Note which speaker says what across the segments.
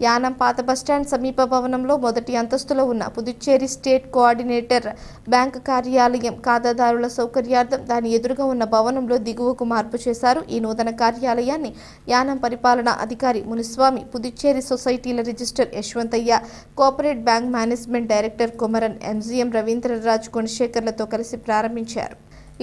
Speaker 1: యానం పాత బస్టాండ్ సమీప భవనంలో మొదటి అంతస్తులో ఉన్న పుదుచ్చేరి స్టేట్ కోఆర్డినేటర్ బ్యాంక్ కార్యాలయం ఖాతాదారుల సౌకర్యార్థం దాని ఎదురుగా ఉన్న భవనంలో దిగువకు మార్పు చేశారు. ఈ నూతన కార్యాలయాన్ని యానం పరిపాలనా అధికారి Muniswamy Puducherry సొసైటీల register Yashwanthaiah cooperate bank management director Kumaran MGM Ravindraraj గుణశేఖర్లతో కలిసి ప్రారంభించారు.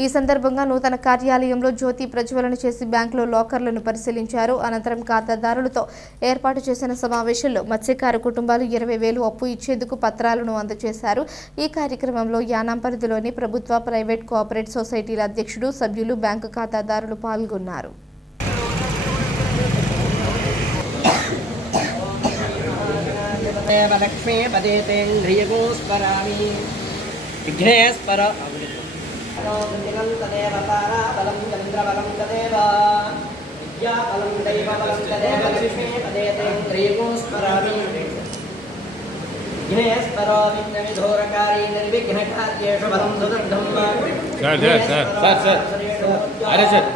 Speaker 1: ఈ సందర్భంగా నూతన కార్యాలయంలో జ్యోతి ప్రజ్వలన చేసి బ్యాంకులో లాకర్లను పరిశీలించారు. అనంతరం ఖాతాదారులతో ఏర్పాటు చేసిన సమావేశంలో మత్స్యకారు కుటుంబాలు ఇరవై వేలు అప్పు ఇచ్చేందుకు పత్రాలను అందజేశారు. ఈ కార్యక్రమంలో యానాం పరిధిలోని ప్రభుత్వ ప్రైవేట్ కోఆపరేట్ సొసైటీల అధ్యక్షుడు సభ్యులు బ్యాంకు ఖాతాదారులు పాల్గొన్నారు.
Speaker 2: లక్ష్మీ పదే మనోబుద్ధినం తదేవ తారాబలం చంద్రబలం తదేవ విద్యాబలం దైవబలం తదేవ లక్ష్మీ తదేతేంద్రియకోస్మరామి విఘ్నేశ్వరో విఘ్నవిధోరకారి నిర్విఘ్నకార్యేషు బలం సుదర్ధం
Speaker 3: sir sir sir sir sir అరే సార్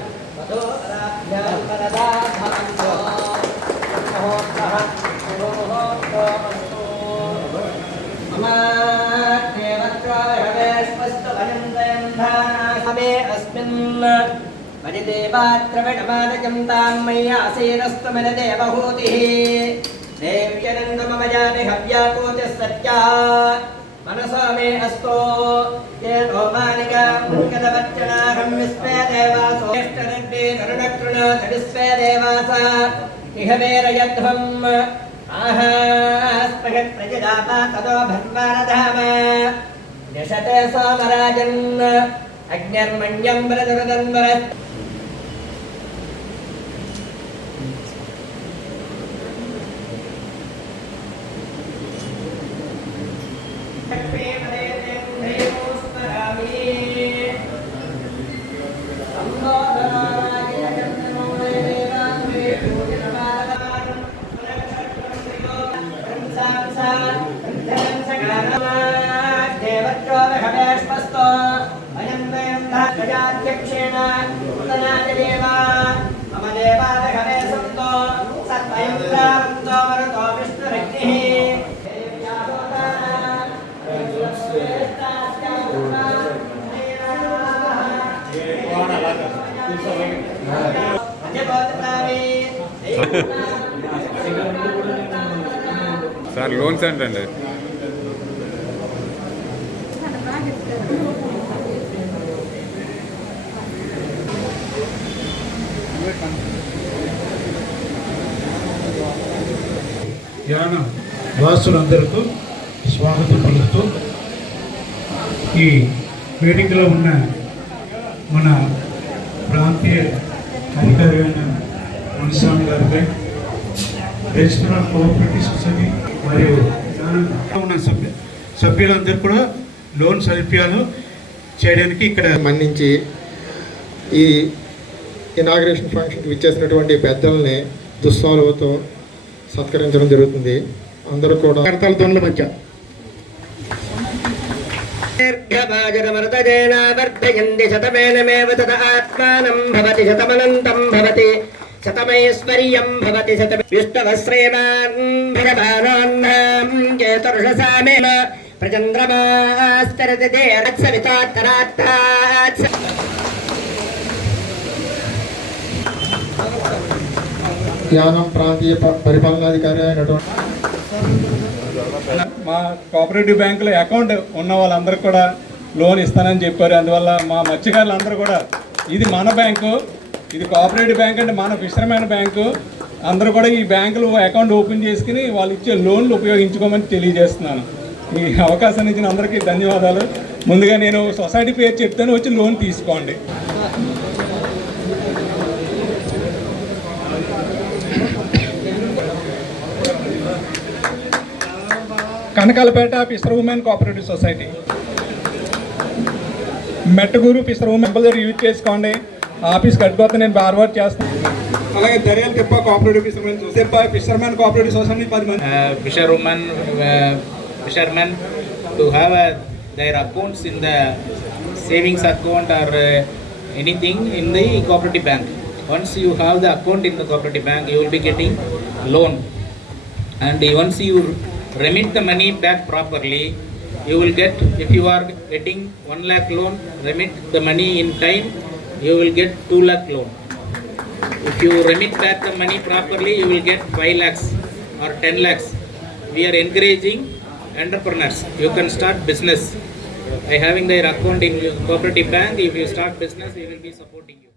Speaker 2: देव्यनन्दममजामि हव्याकोतिः सत्या मनसा मे अस्तो ये ओमानिकाङ्गदवच्चनाहं विश्वे देवासो ज्येष्ठरड्डे नरुणकृणातडिस्वे देवास इह मे रयध्वम् आहास्पृहत्प्रजदापा ततो भन्वानधाम யசதே சோமராஜன் அக்ஞர்மண்யம் பிரதன்வர Happy దేవా మమ దేవాదఘమే సంతో సత్వయం ప్రాప్తో మరుతో విష్ణురగ్నిః
Speaker 3: సార్ లోన్స్ ఏంటండి?
Speaker 4: ధ్యాన వాసులందరికీ స్వాగతం పలుకుతూ ఈ మీటింగ్లో ఉన్న మన ప్రాంతీయ అధికారి అయిన మునిస్వామి గారిపై రిజిస్టర్ కోఆపరేటివ్ సొసైటీ మరియు ఉన్న సభ్య సభ్యులందరూ కూడా లోన్ సదుపాయాలు చేయడానికి ఇక్కడ
Speaker 5: మన్నించి ఈ ఇనాగ్రేషన్ ఫంక్షన్కి విచ్చేసినటువంటి పెద్దల్ని దుస్సాలువతో సత్కరించడం జరుగుతుంది. అందరూ కూడా కర్తల ధ్వనుల మధ్య.
Speaker 2: దీర్ఘమాజనమృతజేనావర్ధయంతి శతమేనమేవ తద ఆత్మానం భవతి శతమనంతం భవతి శతమైశ్వర్యం భవతి శత విష్ణవశ్రేమాన్ భగవానాన్నాం చేతుర్షసామేన ప్రచంద్రమాస్తరతి దేరత్సవితాత్తరాత్తాత్
Speaker 5: యానం ప్రాంతీయ పరిపాలనాధికారి అయినటువంటి
Speaker 6: మా కోఆపరేటివ్ బ్యాంకులో అకౌంట్ ఉన్న వాళ్ళందరూ కూడా లోన్ ఇస్తానని చెప్పారు. అందువల్ల మా మత్స్యకారులు అందరూ కూడా ఇది మన బ్యాంకు ఇది కోఆపరేటివ్ బ్యాంక్ అంటే మన ఫిషర్మెన్ బ్యాంకు. అందరూ కూడా ఈ బ్యాంకులో అకౌంట్ ఓపెన్ చేసుకుని వాళ్ళు ఇచ్చే లోన్లు ఉపయోగించుకోమని తెలియజేస్తున్నాను. ఈ అవకాశం ఇచ్చిన అందరికీ ధన్యవాదాలు. ముందుగా నేను సొసైటీ పేరు చెప్తాను వచ్చి లోన్ తీసుకోండి. Kanakalapeta fisher women cooperative society Mettaguru fisher women compulsory use చేసుకోండి. ఆఫీస్ కట్టుకోతే నేను ఫార్వర్డ్ చేస్తాను. అలాగే దర్యాలు తెప్ప కోఆపరేటివ్ ఫిషర్మెన్ చూసే ఫిషర్మెన్ కోఆపరేటివ్ సొసైటీ పది మంది.
Speaker 7: Fisher women fishermen to have their accounts in the savings account or anything in the cooperative bank once you have the account in the cooperative bank you will be getting loan and once you remit the money back properly, you will get, if you are getting 1 lakh loan, remit the money in time, you will get 2 lakh loan. If you remit back the money properly, you will get 5 lakhs or 10 lakhs. We are encouraging entrepreneurs. You can start business. By having their account in cooperative bank, if you start business, we will be supporting you.